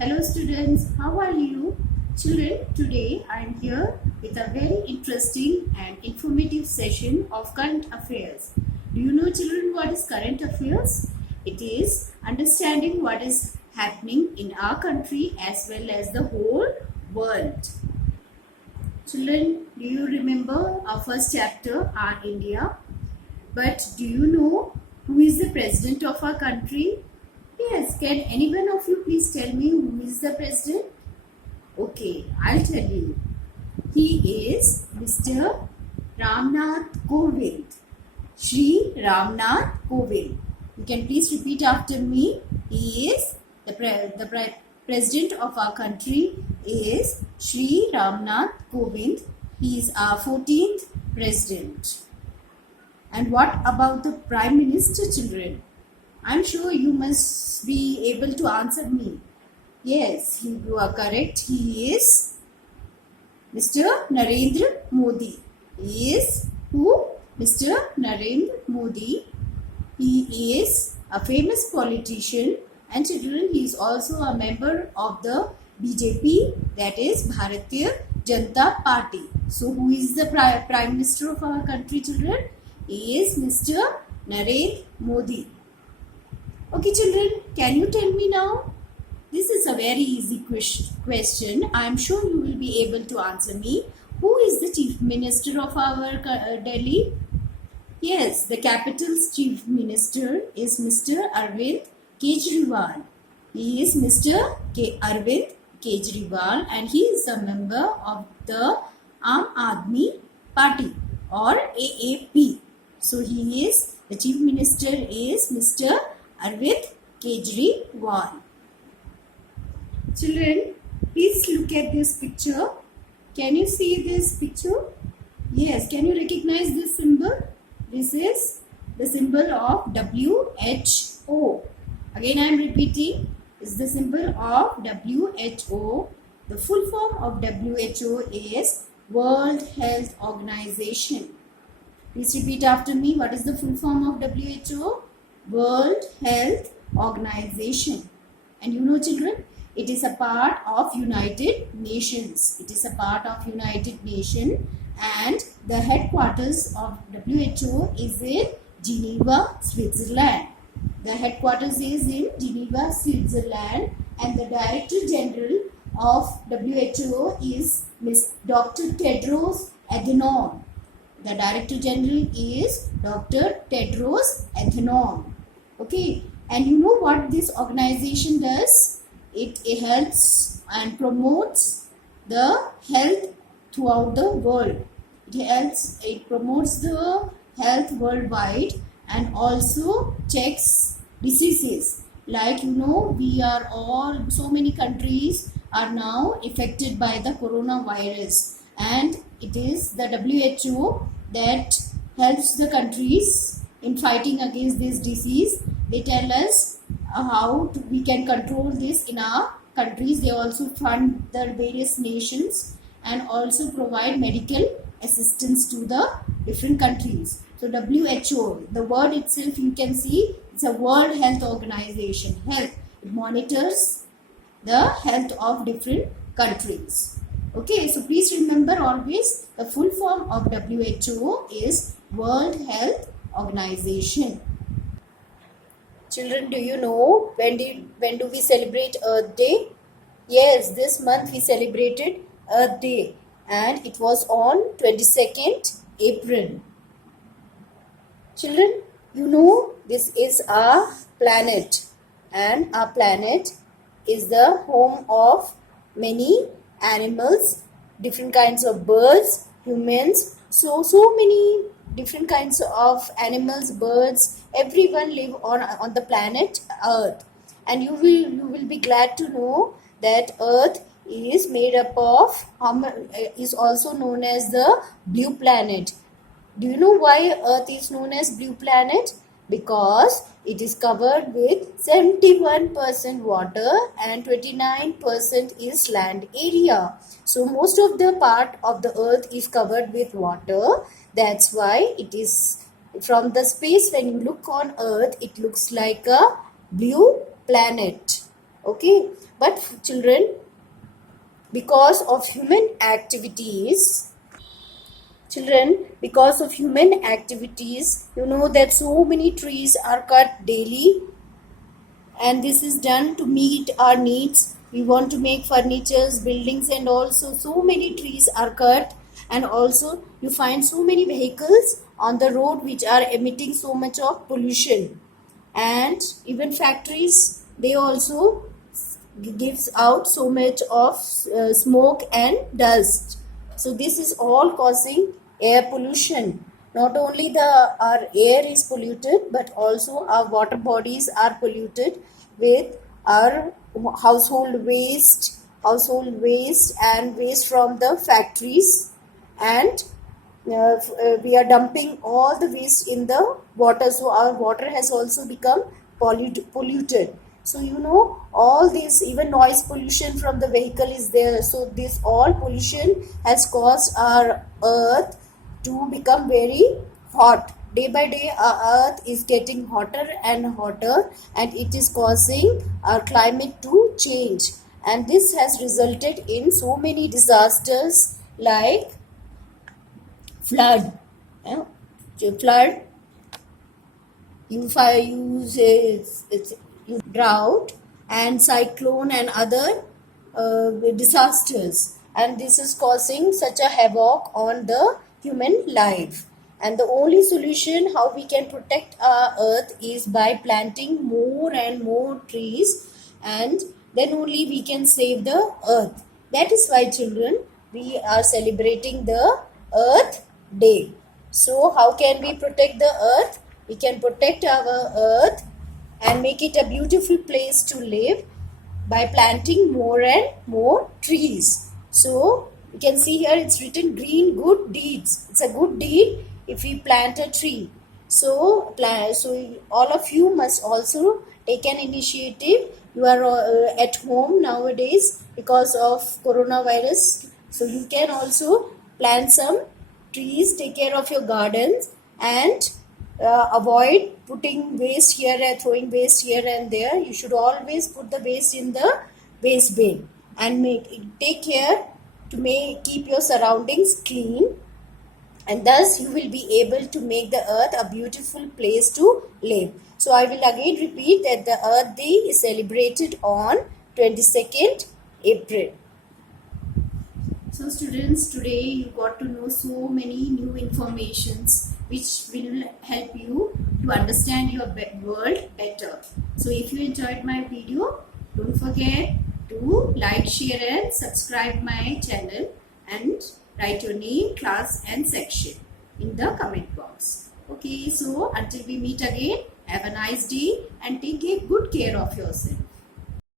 Hello students, how are you? Children, today I am here with a very interesting and informative session of current affairs. Do you know children what is current affairs? It is understanding what is happening in our country as well as the whole world. Children, do you remember our first chapter, Our India? But do you know who is the president of our country? Yes, can any one of you please tell me who is the president? Okay, I'll tell you. He is Mr. Ramnath Kovind. Shri Ramnath Kovind. You can please repeat after me. He is the president of our country is Shri Ramnath Kovind. He is our 14th president. And what about the Prime Minister, children? I'm sure you must be able to answer me. Yes, you are correct. He is Mr. Narendra Modi. He is who? Mr. Narendra Modi. He is a famous politician, and children, he is also a member of the BJP, that is Bharatiya Janata Party. So who is the Prime Minister of our country, children? He is Mr. Narendra Modi. Okay children, can you tell me now? This is a very easy question. I am sure you will be able to answer me. Who is the Chief Minister of our Delhi? Yes, the capital's Chief Minister is Mr. Arvind Kejriwal. He is Mr. Arvind Kejriwal and he is a member of the Aam Aadmi Party or AAP. So the Chief Minister is Mr. Arvind Kejriwal. Children, please look at this picture. Can you see this picture? Yes, can you recognize this symbol? This is the symbol of WHO. Again I am repeating, is the symbol of WHO. The full form of WHO is World Health Organization. Please repeat after me. What is the full form of WHO? World Health Organization. And you know children, it is a part of United Nations. It is a part of United Nations and the headquarters of WHO is in Geneva, Switzerland. The headquarters is in Geneva, Switzerland and the Director General of WHO is Dr. Tedros Adhanom. The Director General is Dr. Tedros Adhanom. Okay, and you know what this organization does? It helps and promotes the health throughout the world. It promotes the health worldwide and also checks diseases. Like we are so many countries are now affected by the coronavirus, and it is the WHO that helps the countries in fighting against this disease. They tell us how we can control this in our countries. They also fund the various nations and also provide medical assistance to the different countries. So WHO, the word itself you can see, it's a World Health Organization. Health, it monitors the health of different countries. Okay, so please remember always the full form of WHO is World Health Organization. Children, do you know when do we celebrate Earth Day? Yes, this month we celebrated Earth Day and it was on 22nd April. Children, this is our planet and our planet is the home of many animals, different kinds of birds, humans, so many different kinds of animals, birds, everyone live on the planet Earth. And you will be glad to know that Earth is made up of, is also known as the blue planet. Do you know why Earth is known as blue planet? Because it is covered with 71% water and 29% is land area. So most of the part of the Earth is covered with water. That's why it is, from the space when you look on Earth, it looks like a blue planet. Okay, but children, because of human activities, you know that so many trees are cut daily, and this is done to meet our needs. We want to make furnitures, buildings, and also so many trees are cut. And also you find so many vehicles on the road which are emitting so much of pollution, and even factories, they also gives out so much of smoke and dust. So this is all causing air pollution. Not only our air is polluted, but also our water bodies are polluted with our household waste and waste from the factories, and we are dumping all the waste in the water, so our water has also become polluted. So you know all this, even noise pollution from the vehicle is there. So this all pollution has caused our earth to become very hot. Day by day our earth is getting hotter and hotter, and it is causing our climate to change, and this has resulted in so many disasters like flood. eh, Flood, drought, and cyclone, and other disasters, and this is causing such a havoc on the human life. And the only solution how we can protect our earth is by planting more and more trees, and then only we can save the earth. That is why, children, we are celebrating the Earth Day. So how can we protect the earth? We can protect our earth and make it a beautiful place to live by planting more and more trees. So you can see here it's written green good deeds. It's a good deed if we plant a tree. So all of you must also take an initiative. You are at home nowadays because of coronavirus. So you can also plant some trees, take care of your gardens, and avoid putting waste here and throwing waste here and there. You should always put the waste in the waste bin, and take care to keep your surroundings clean, and thus you will be able to make the earth a beautiful place to live. So I will again repeat that the Earth Day is celebrated on 22nd April. So students, today you got to know so many new informations which will help you to understand your world better. So if you enjoyed my video, don't forget to like, share and subscribe my channel, and write your name, class and section in the comment box. Okay, so until we meet again, have a nice day and take good care of yourself.